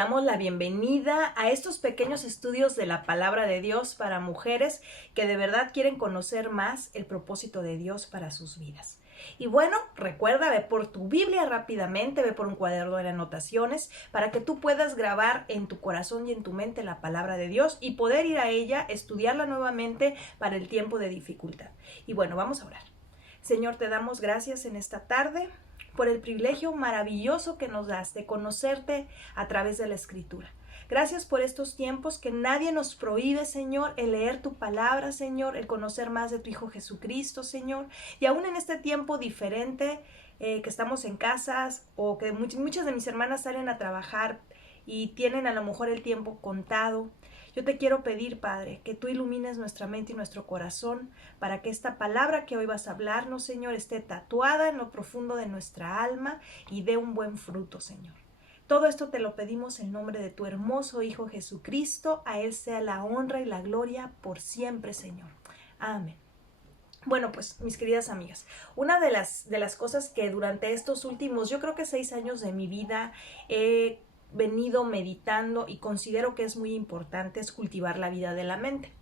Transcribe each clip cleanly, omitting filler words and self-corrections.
damos la bienvenida a estos pequeños estudios de la palabra de Dios para mujeres que de verdad quieren conocer más el propósito de Dios para sus vidas. Y bueno, recuerda, ve por tu Biblia rápidamente, ve por un cuaderno de anotaciones para que tú puedas grabar en tu corazón y en tu mente la palabra de Dios y poder ir a ella, estudiarla nuevamente para el tiempo de dificultad. Y bueno, vamos a orar. Señor, te damos gracias en esta tarde por el privilegio maravilloso que nos das de conocerte a través de la Escritura. Gracias por estos tiempos que nadie nos prohíbe, Señor, el leer tu palabra, Señor, el conocer más de tu Hijo Jesucristo, Señor. Y aún en este tiempo diferente que estamos en casas o que muchas de mis hermanas salen a trabajar y tienen a lo mejor el tiempo contado, yo te quiero pedir, Padre, que tú ilumines nuestra mente y nuestro corazón para que esta palabra que hoy vas a hablarnos, Señor, esté tatuada en lo profundo de nuestra alma y dé un buen fruto, Señor. Todo esto te lo pedimos en nombre de tu hermoso Hijo Jesucristo. A Él sea la honra y la gloria por siempre, Señor. Amén. Bueno, pues, mis queridas amigas, una de las cosas que durante estos últimos, yo creo que 6 años de mi vida he venido meditando y considero que es muy importante es cultivar la vida de la mente.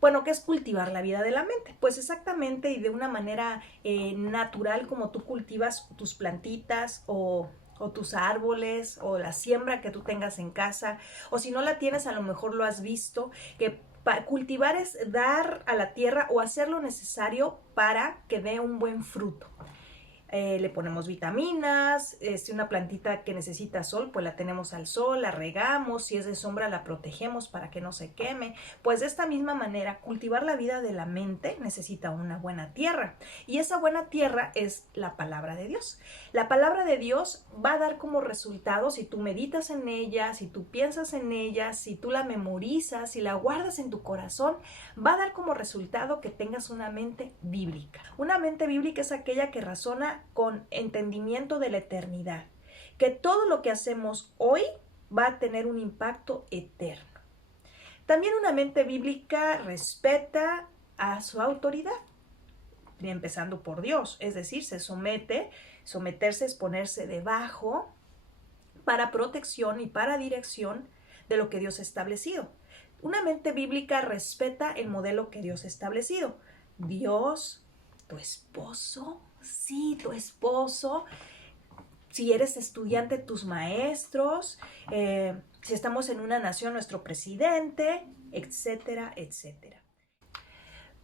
Bueno, ¿qué es cultivar la vida de la mente? Pues exactamente y de una manera natural como tú cultivas tus plantitas o tus árboles o la siembra que tú tengas en casa, o si no la tienes a lo mejor lo has visto, que cultivar es dar a la tierra o hacer lo necesario para que dé un buen fruto. Le ponemos vitaminas, si una plantita que necesita sol, pues la tenemos al sol, la regamos, si es de sombra la protegemos para que no se queme. Pues de esta misma manera, cultivar la vida de la mente necesita una buena tierra y esa buena tierra es la palabra de Dios. La palabra de Dios va a dar como resultado, si tú meditas en ella, si tú piensas en ella, si tú la memorizas, si la guardas en tu corazón, va a dar como resultado que tengas una mente bíblica. Una mente bíblica es aquella que razona con entendimiento de la eternidad, que todo lo que hacemos hoy va a tener un impacto eterno. También una mente bíblica respeta a su autoridad, empezando por Dios, es decir, se somete, someterse es ponerse debajo para protección y para dirección de lo que Dios ha establecido. Una mente bíblica respeta el modelo que Dios ha establecido. Dios, tu esposo, sí, tu esposo, si eres estudiante, tus maestros, si estamos en una nación, nuestro presidente, etcétera, etcétera.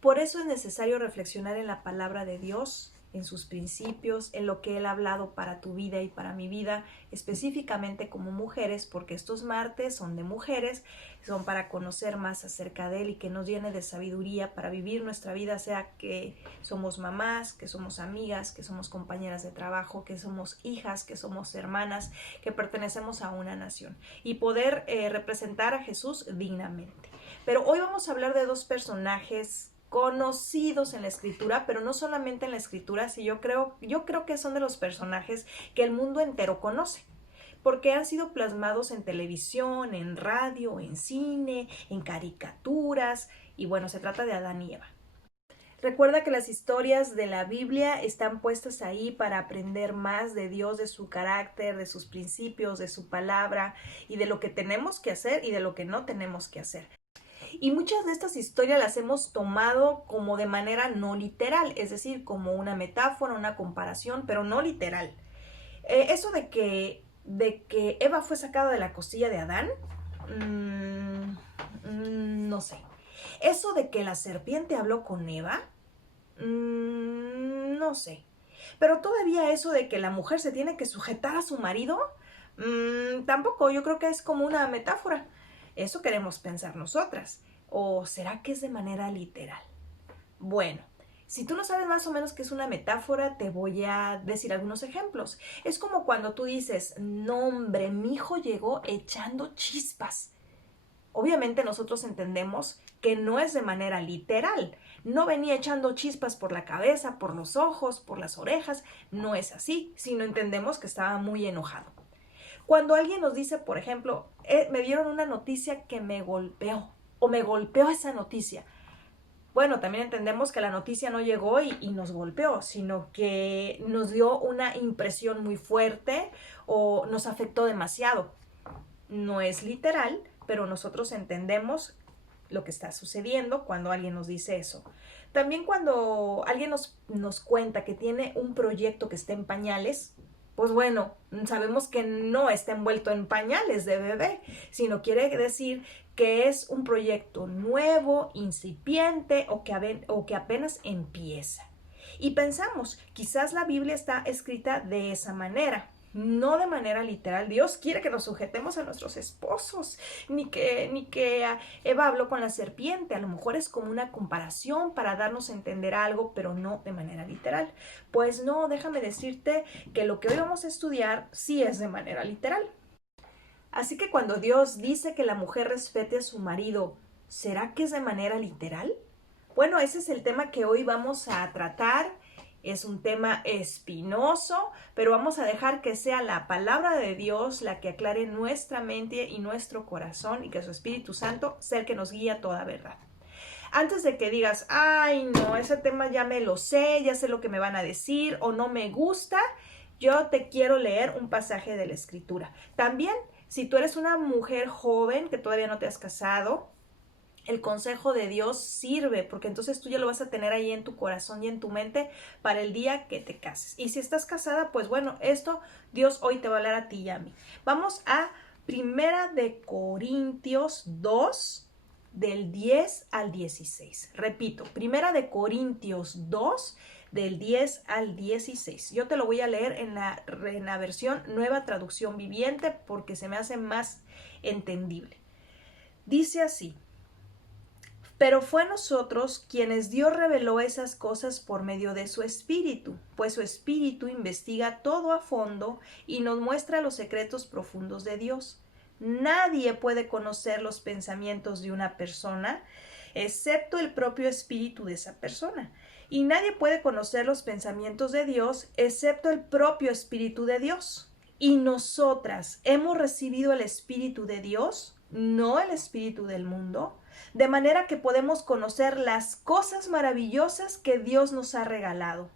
Por eso es necesario reflexionar en la palabra de Dios, en sus principios, en lo que Él ha hablado para tu vida y para mi vida, específicamente como mujeres, porque estos martes son de mujeres, son para conocer más acerca de Él y que nos llene de sabiduría para vivir nuestra vida, sea que somos mamás, que somos amigas, que somos compañeras de trabajo, que somos hijas, que somos hermanas, que pertenecemos a una nación y poder representar a Jesús dignamente. Pero hoy vamos a hablar de 2 personajes conocidos en la escritura, pero no solamente en la escritura, sí, yo creo que son de los personajes que el mundo entero conoce, porque han sido plasmados en televisión, en radio, en cine, en caricaturas, y bueno, se trata de Adán y Eva. Recuerda que las historias de la Biblia están puestas ahí para aprender más de Dios, de su carácter, de sus principios, de su palabra, y de lo que tenemos que hacer y de lo que no tenemos que hacer. Y muchas de estas historias las hemos tomado como de manera no literal, es decir, como una metáfora, una comparación, pero no literal. Eso de que Eva fue sacada de la costilla de Adán, no sé. Eso de que la serpiente habló con Eva, no sé. Pero todavía eso de que la mujer se tiene que sujetar a su marido, tampoco, yo creo que es como una metáfora. Eso queremos pensar nosotras. ¿O será que es de manera literal? Bueno, si tú no sabes más o menos qué es una metáfora, te voy a decir algunos ejemplos. Es como cuando tú dices, no hombre, mi hijo llegó echando chispas. Obviamente nosotros entendemos que no es de manera literal. No venía echando chispas por la cabeza, por los ojos, por las orejas. No es así, sino entendemos que estaba muy enojado. Cuando alguien nos dice, por ejemplo, me dieron una noticia que me golpeó o me golpeó esa noticia. Bueno, también entendemos que la noticia no llegó y nos golpeó, sino que nos dio una impresión muy fuerte o nos afectó demasiado. no es literal, pero nosotros entendemos lo que está sucediendo cuando alguien nos dice eso. También cuando alguien nos cuenta que tiene un proyecto que está en pañales, pues bueno, sabemos que no está envuelto en pañales de bebé, sino quiere decir que es un proyecto nuevo, incipiente o que apenas empieza. Y pensamos, quizás la Biblia está escrita de esa manera, no de manera literal. Dios quiere que nos sujetemos a nuestros esposos, ni que Eva habló con la serpiente. A lo mejor es como una comparación para darnos a entender algo, pero no de manera literal. Pues no, déjame decirte que lo que hoy vamos a estudiar sí es de manera literal. Así que cuando Dios dice que la mujer respete a su marido, ¿será que es de manera literal? Bueno, ese es el tema que hoy vamos a tratar. Es un tema espinoso, pero vamos a dejar que sea la palabra de Dios la que aclare nuestra mente y nuestro corazón, y que su Espíritu Santo sea el que nos guíe a toda verdad. Antes de que digas, ay no, ese tema ya me lo sé, ya sé lo que me van a decir o no me gusta, yo te quiero leer un pasaje de la Escritura. También, si tú eres una mujer joven que todavía no te has casado, el consejo de Dios sirve, porque entonces tú ya lo vas a tener ahí en tu corazón y en tu mente para el día que te cases. Y si estás casada, pues bueno, esto Dios hoy te va a hablar a ti y a mí. Vamos a Primera de Corintios 2, del 10 al 16. Repito, Primera de Corintios 2, del 10 al 16. Yo te lo voy a leer en la versión Nueva Traducción Viviente porque se me hace más entendible. Dice así: pero fue a nosotros quienes Dios reveló esas cosas por medio de su Espíritu, pues su Espíritu investiga todo a fondo y nos muestra los secretos profundos de Dios. Nadie puede conocer los pensamientos de una persona excepto el propio Espíritu de esa persona. Y nadie puede conocer los pensamientos de Dios excepto el propio Espíritu de Dios. Y nosotras hemos recibido el Espíritu de Dios, no el espíritu del mundo, de manera que podemos conocer las cosas maravillosas que Dios nos ha regalado.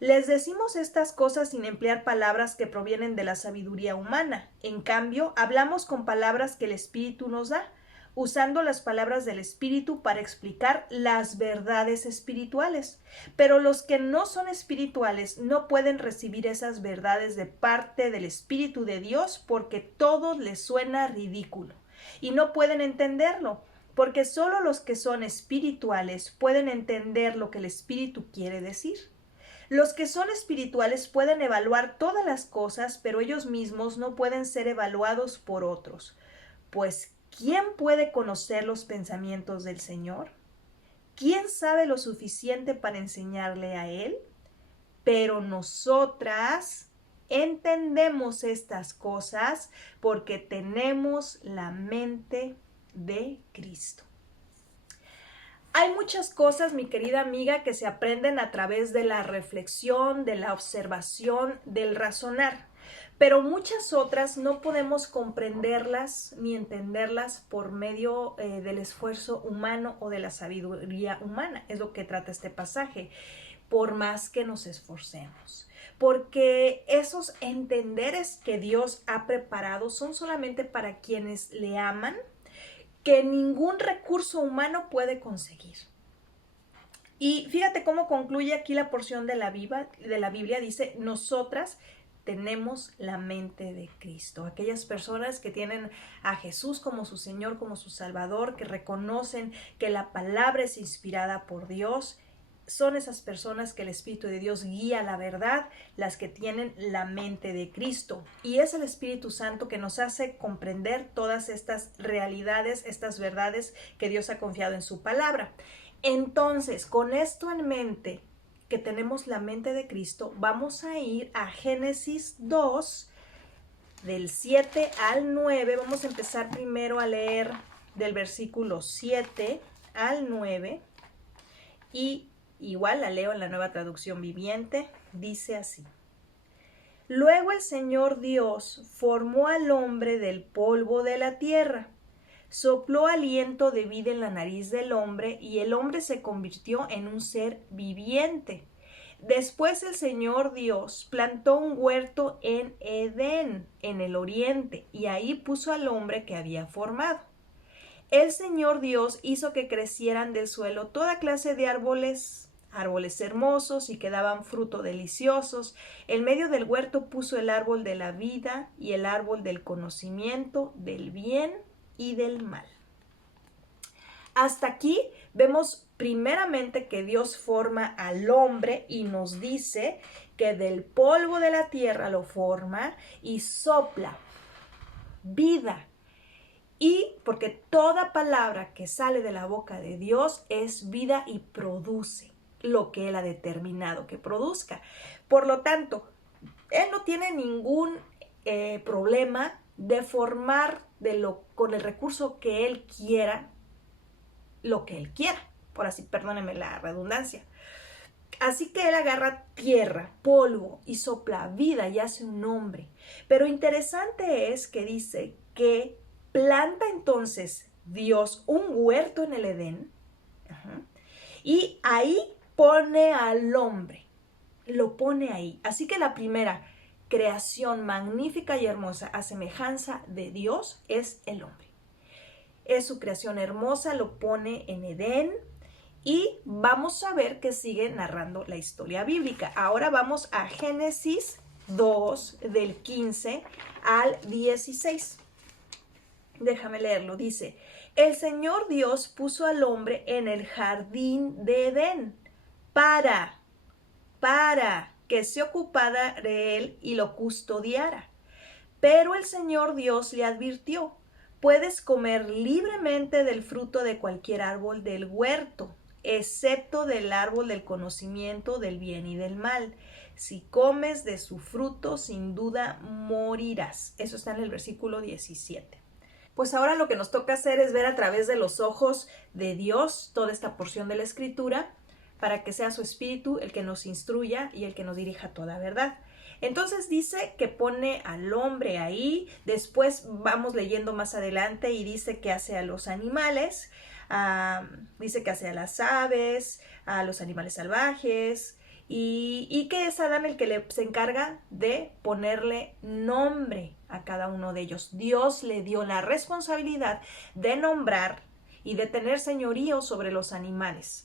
Les decimos estas cosas sin emplear palabras que provienen de la sabiduría humana. En cambio, hablamos con palabras que el Espíritu nos da, usando las palabras del Espíritu para explicar las verdades espirituales. Pero los que no son espirituales no pueden recibir esas verdades de parte del Espíritu de Dios porque todo les suena ridículo y no pueden entenderlo, porque solo los que son espirituales pueden entender lo que el Espíritu quiere decir. Los que son espirituales pueden evaluar todas las cosas, pero ellos mismos no pueden ser evaluados por otros. Pues, ¿quién puede conocer los pensamientos del Señor? ¿Quién sabe lo suficiente para enseñarle a Él? Pero nosotras entendemos estas cosas porque tenemos la mente de Cristo. Hay muchas cosas, mi querida amiga, que se aprenden a través de la reflexión, de la observación, del razonar, pero muchas otras no podemos comprenderlas ni entenderlas por medio del esfuerzo humano o de la sabiduría humana. Es lo que trata este pasaje, por más que nos esforcemos. Porque esos entenderes que Dios ha preparado son solamente para quienes le aman, que ningún recurso humano puede conseguir. Y fíjate cómo concluye aquí la porción de la Biblia. Dice, nosotras tenemos la mente de Cristo. Aquellas personas que tienen a Jesús como su Señor, como su Salvador, que reconocen que la palabra es inspirada por Dios, son esas personas que el Espíritu de Dios guía a la verdad, las que tienen la mente de Cristo. Y es el Espíritu Santo que nos hace comprender todas estas realidades, estas verdades que Dios ha confiado en su palabra. Entonces, con esto en mente, que tenemos la mente de Cristo, vamos a ir a Génesis 2, del 7 al 9. Vamos a empezar primero a leer del versículo 7 al 9 y igual la leo en la Nueva Traducción Viviente. Dice así: luego el Señor Dios formó al hombre del polvo de la tierra, sopló aliento de vida en la nariz del hombre y el hombre se convirtió en un ser viviente. Después el Señor Dios plantó un huerto en Edén, en el oriente, y ahí puso al hombre que había formado. El Señor Dios hizo que crecieran del suelo toda clase de árboles hermosos y que daban fruto deliciosos. En medio del huerto puso el árbol de la vida y el árbol del conocimiento del bien y del mal. Hasta aquí vemos primeramente que Dios forma al hombre y nos dice que del polvo de la tierra lo forma y sopla vida. Y porque toda palabra que sale de la boca de Dios es vida y produce lo que Él ha determinado que produzca. Por lo tanto, Él no tiene ningún problema de formar con el recurso que Él quiera, lo que Él quiera. Por así, perdónenme la redundancia. Así que Él agarra tierra, polvo y sopla vida y hace un hombre. Pero interesante es que dice que planta entonces Dios un huerto en el Edén, y ahí pone al hombre, lo pone ahí. Así que la primera creación magnífica y hermosa a semejanza de Dios es el hombre. Es su creación hermosa, lo pone en Edén y vamos a ver que sigue narrando la historia bíblica. Ahora vamos a Génesis 2 del 15 al 16. Déjame leerlo, dice: el Señor Dios puso al hombre en el jardín de Edén para que se ocupara de él y lo custodiara. Pero el Señor Dios le advirtió: puedes comer libremente del fruto de cualquier árbol del huerto, excepto del árbol del conocimiento del bien y del mal. Si comes de su fruto, sin duda morirás. Eso está en el versículo 17. Pues ahora lo que nos toca hacer es ver a través de los ojos de Dios toda esta porción de la Escritura, para que sea su Espíritu el que nos instruya y el que nos dirija toda verdad. Entonces dice que pone al hombre ahí, después vamos leyendo más adelante y dice que hace a los animales, dice que hace a las aves, a los animales salvajes, y que es Adán el que se encarga de ponerle nombre a cada uno de ellos. Dios le dio la responsabilidad de nombrar y de tener señorío sobre los animales.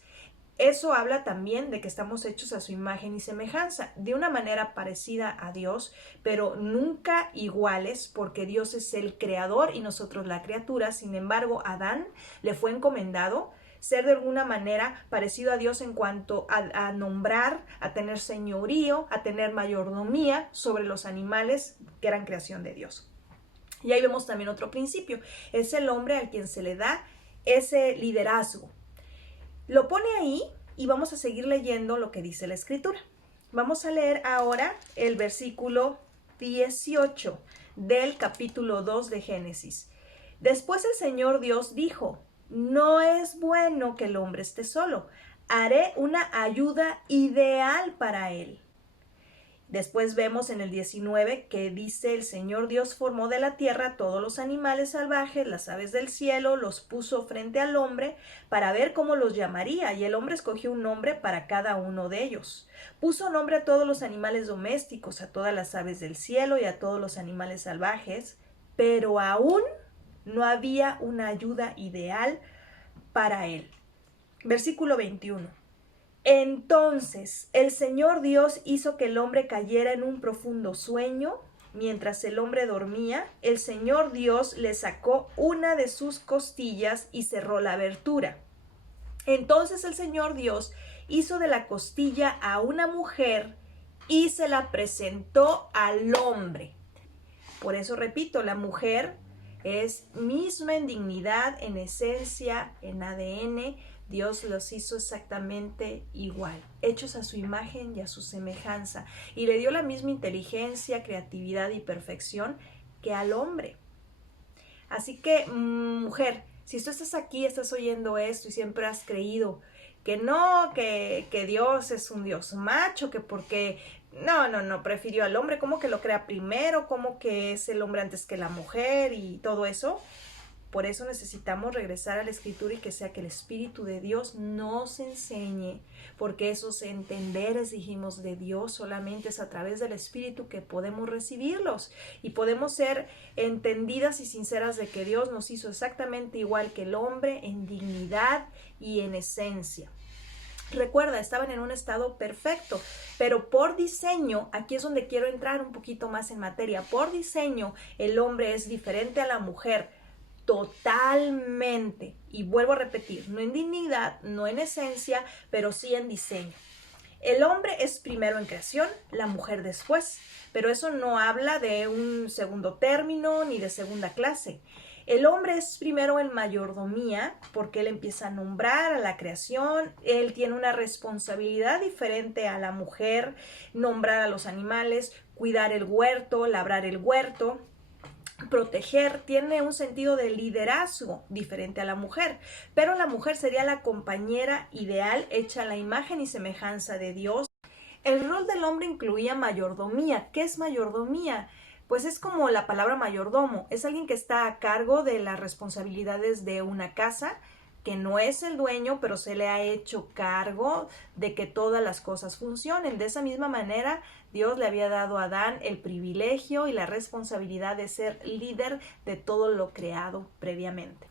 Eso habla también de que estamos hechos a su imagen y semejanza, de una manera parecida a Dios, pero nunca iguales, porque Dios es el creador y nosotros la criatura. Sin embargo, a Adán le fue encomendado ser de alguna manera parecido a Dios en cuanto a nombrar, a tener señorío, a tener mayordomía sobre los animales que eran creación de Dios. Y ahí vemos también otro principio: es el hombre al quien se le da ese liderazgo. Lo pone ahí y vamos a seguir leyendo lo que dice la Escritura. Vamos a leer ahora el versículo 18 del capítulo 2 de Génesis. Después el Señor Dios dijo: no es bueno que el hombre esté solo. Haré una ayuda ideal para él. Después vemos en el 19 que dice: el Señor Dios formó de la tierra todos los animales salvajes, las aves del cielo, los puso frente al hombre para ver cómo los llamaría, y el hombre escogió un nombre para cada uno de ellos. Puso nombre a todos los animales domésticos, a todas las aves del cielo y a todos los animales salvajes, pero aún no había una ayuda ideal para él. Versículo 21. Entonces el Señor Dios hizo que el hombre cayera en un profundo sueño. Mientras el hombre dormía, el Señor Dios le sacó una de sus costillas y cerró la abertura. Entonces el Señor Dios hizo de la costilla a una mujer y se la presentó al hombre. Por eso repito, la mujer es misma en dignidad, en esencia, en ADN. Dios los hizo exactamente igual, hechos a su imagen y a su semejanza, y le dio la misma inteligencia, creatividad y perfección que al hombre. Así que, mujer, si tú estás aquí, estás oyendo esto y siempre has creído que no, que Dios es un Dios macho, que porque no, prefirió al hombre, como que lo crea primero, como que es el hombre antes que la mujer y todo eso, Por eso necesitamos regresar a la Escritura y que sea que el Espíritu de Dios nos enseñe, porque esos entenderes, dijimos, de Dios solamente es a través del Espíritu que podemos recibirlos y podemos ser entendidas y sinceras de que Dios nos hizo exactamente igual que el hombre en dignidad y en esencia. Recuerda, estaban en un estado perfecto, pero por diseño, aquí es donde quiero entrar un poquito más en materia, por diseño el hombre es diferente a la mujer totalmente, y vuelvo a repetir, no en dignidad, no en esencia, pero sí en diseño. El hombre es primero en creación, la mujer después, pero eso no habla de un segundo término ni de segunda clase. El hombre es primero en mayordomía porque él empieza a nombrar a la creación, él tiene una responsabilidad diferente a la mujer, nombrar a los animales, cuidar el huerto, labrar el huerto, proteger, tiene un sentido de liderazgo diferente a la mujer, pero la mujer sería la compañera ideal hecha a la imagen y semejanza de Dios. El rol del hombre incluía mayordomía. ¿Qué es mayordomía? Pues es como la palabra mayordomo, es alguien que está a cargo de las responsabilidades de una casa, que no es el dueño, pero se le ha hecho cargo de que todas las cosas funcionen. De esa misma manera, Dios le había dado a Adán el privilegio y la responsabilidad de ser líder de todo lo creado previamente.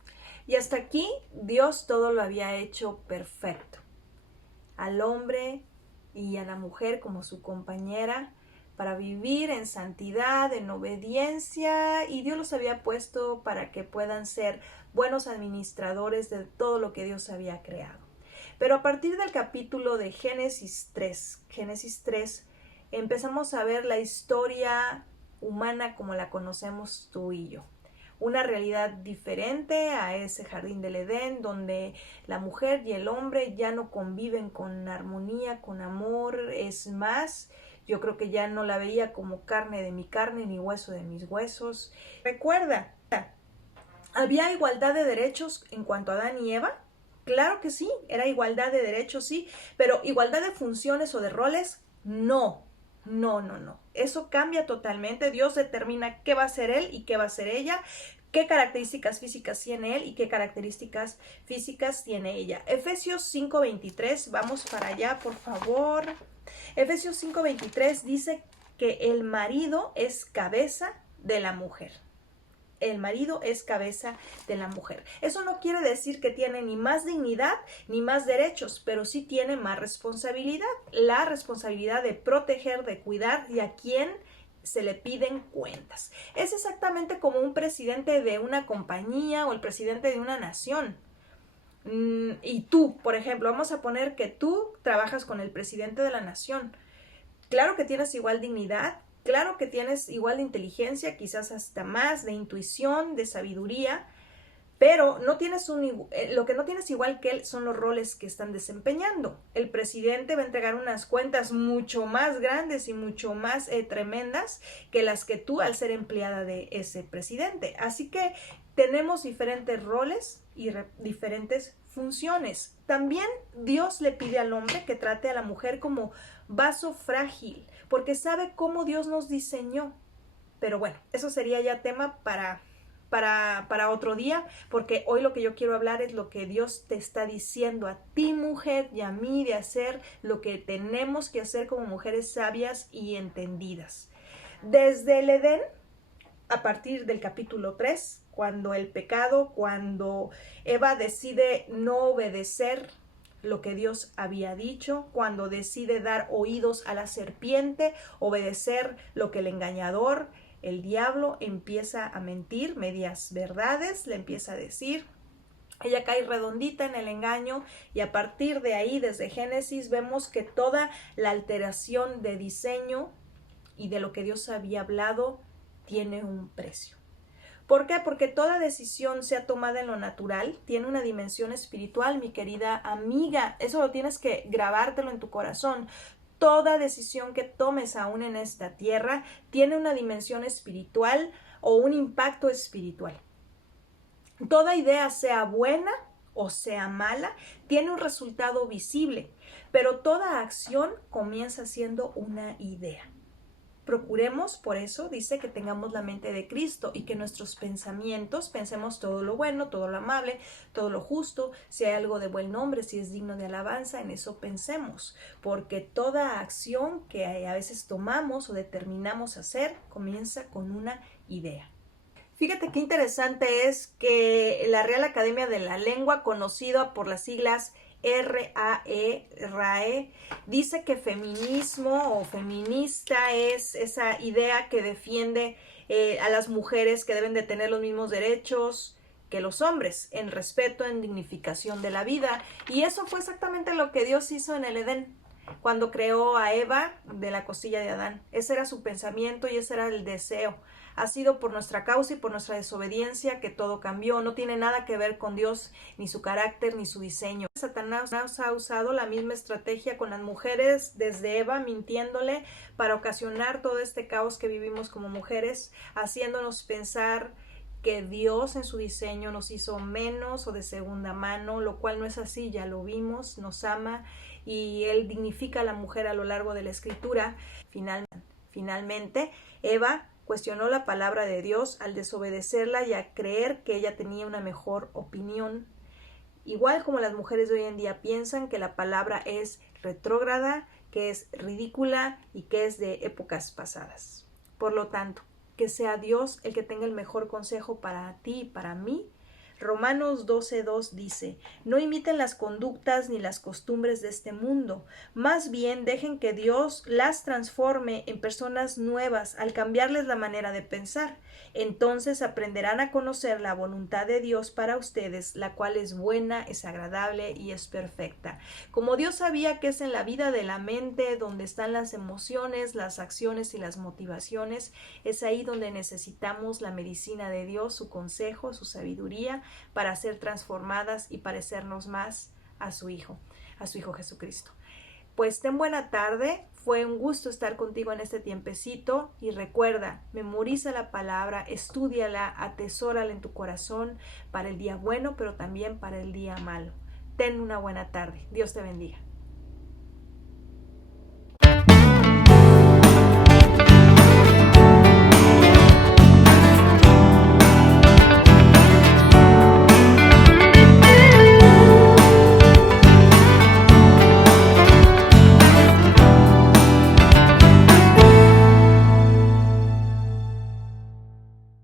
Y hasta aquí, Dios todo lo había hecho perfecto. Al hombre y a la mujer como su compañera, para vivir en santidad, en obediencia, y Dios los había puesto para que puedan ser buenos administradores de todo lo que Dios había creado. Pero a partir del capítulo de Génesis 3, empezamos a ver la historia humana como la conocemos tú y yo. Una realidad diferente a ese jardín del Edén, donde la mujer y el hombre ya no conviven con armonía, con amor. Es más, yo creo que ya no la veía como carne de mi carne ni hueso de mis huesos. Recuerda, ¿había igualdad de derechos en cuanto a Adán y Eva? Claro que sí, era igualdad de derechos, sí, pero igualdad de funciones o de roles, no. No. Eso cambia totalmente. Dios determina qué va a ser él y qué va a ser ella, qué características físicas tiene él y qué características físicas tiene ella. Efesios 5:23, vamos para allá, por favor. Efesios 5:23 dice que el marido es cabeza de la mujer. El marido es cabeza de la mujer. Eso no quiere decir que tiene ni más dignidad ni más derechos, pero sí tiene más responsabilidad. La responsabilidad de proteger, de cuidar y a quien se le piden cuentas. Es exactamente como un presidente de una compañía o el presidente de una nación. Y tú, por ejemplo, vamos a poner que tú trabajas con el presidente de la nación. Claro que tienes igual dignidad, claro que tienes igual de inteligencia, quizás hasta más, de intuición, de sabiduría, pero no tienes lo que no tienes igual que él son los roles que están desempeñando. El presidente va a entregar unas cuentas mucho más grandes y mucho más tremendas que las que tú al ser empleada de ese presidente. Así que tenemos diferentes roles y diferentes funciones. También Dios le pide al hombre que trate a la mujer como vaso frágil, porque sabe cómo Dios nos diseñó. Pero bueno, eso sería ya tema para otro día, porque hoy lo que yo quiero hablar es lo que Dios te está diciendo a ti, mujer, y a mí, de hacer lo que tenemos que hacer como mujeres sabias y entendidas. Desde el Edén, a partir del capítulo 3, cuando Eva decide no obedecer lo que Dios había dicho, cuando decide dar oídos a la serpiente, obedecer lo que el engañador, el diablo, empieza a mentir, medias verdades, le empieza a decir. Ella cae redondita en el engaño y a partir de ahí, desde Génesis, vemos que toda la alteración de diseño y de lo que Dios había hablado tiene un precio. ¿Por qué? Porque toda decisión, sea tomada en lo natural, tiene una dimensión espiritual, mi querida amiga. Eso lo tienes que grabártelo en tu corazón. Toda decisión que tomes aún en esta tierra tiene una dimensión espiritual o un impacto espiritual. Toda idea, sea buena o sea mala, tiene un resultado visible, pero toda acción comienza siendo una idea. Procuremos, por eso, dice que tengamos la mente de Cristo y que nuestros pensamientos pensemos todo lo bueno, todo lo amable, todo lo justo, si hay algo de buen nombre, si es digno de alabanza, en eso pensemos, porque toda acción que a veces tomamos o determinamos hacer comienza con una idea. Fíjate qué interesante es que la Real Academia de la Lengua, conocida por las siglas RAE, dice que feminismo o feminista es esa idea que defiende a las mujeres que deben de tener los mismos derechos que los hombres, en respeto, en dignificación de la vida. Y eso fue exactamente lo que Dios hizo en el Edén, cuando creó a Eva de la costilla de Adán. Ese era su pensamiento y ese era el deseo. Ha sido por nuestra causa y por nuestra desobediencia que todo cambió. No tiene nada que ver con Dios, ni su carácter, ni su diseño. Satanás ha usado la misma estrategia con las mujeres desde Eva, mintiéndole para ocasionar todo este caos que vivimos como mujeres, haciéndonos pensar que Dios en su diseño nos hizo menos o de segunda mano, lo cual no es así, ya lo vimos, nos ama y Él dignifica a la mujer a lo largo de la Escritura. Finalmente, Eva cuestionó la palabra de Dios al desobedecerla y a creer que ella tenía una mejor opinión. Igual como las mujeres de hoy en día piensan que la palabra es retrógrada, que es ridícula y que es de épocas pasadas. Por lo tanto, que sea Dios el que tenga el mejor consejo para ti y para mí. Romanos 12:2 dice: no imiten las conductas ni las costumbres de este mundo, más bien dejen que Dios las transforme en personas nuevas al cambiarles la manera de pensar. Entonces aprenderán a conocer la voluntad de Dios para ustedes, la cual es buena, es agradable y es perfecta. Como Dios sabía que es en la vida de la mente donde están las emociones, las acciones y las motivaciones, es ahí donde necesitamos la medicina de Dios, su consejo, su sabiduría, para ser transformadas y parecernos más a su Hijo Jesucristo. Pues ten buena tarde, fue un gusto estar contigo en este tiempecito y recuerda, memoriza la palabra, estúdiala, atesórala en tu corazón para el día bueno, pero también para el día malo. Ten una buena tarde, Dios te bendiga.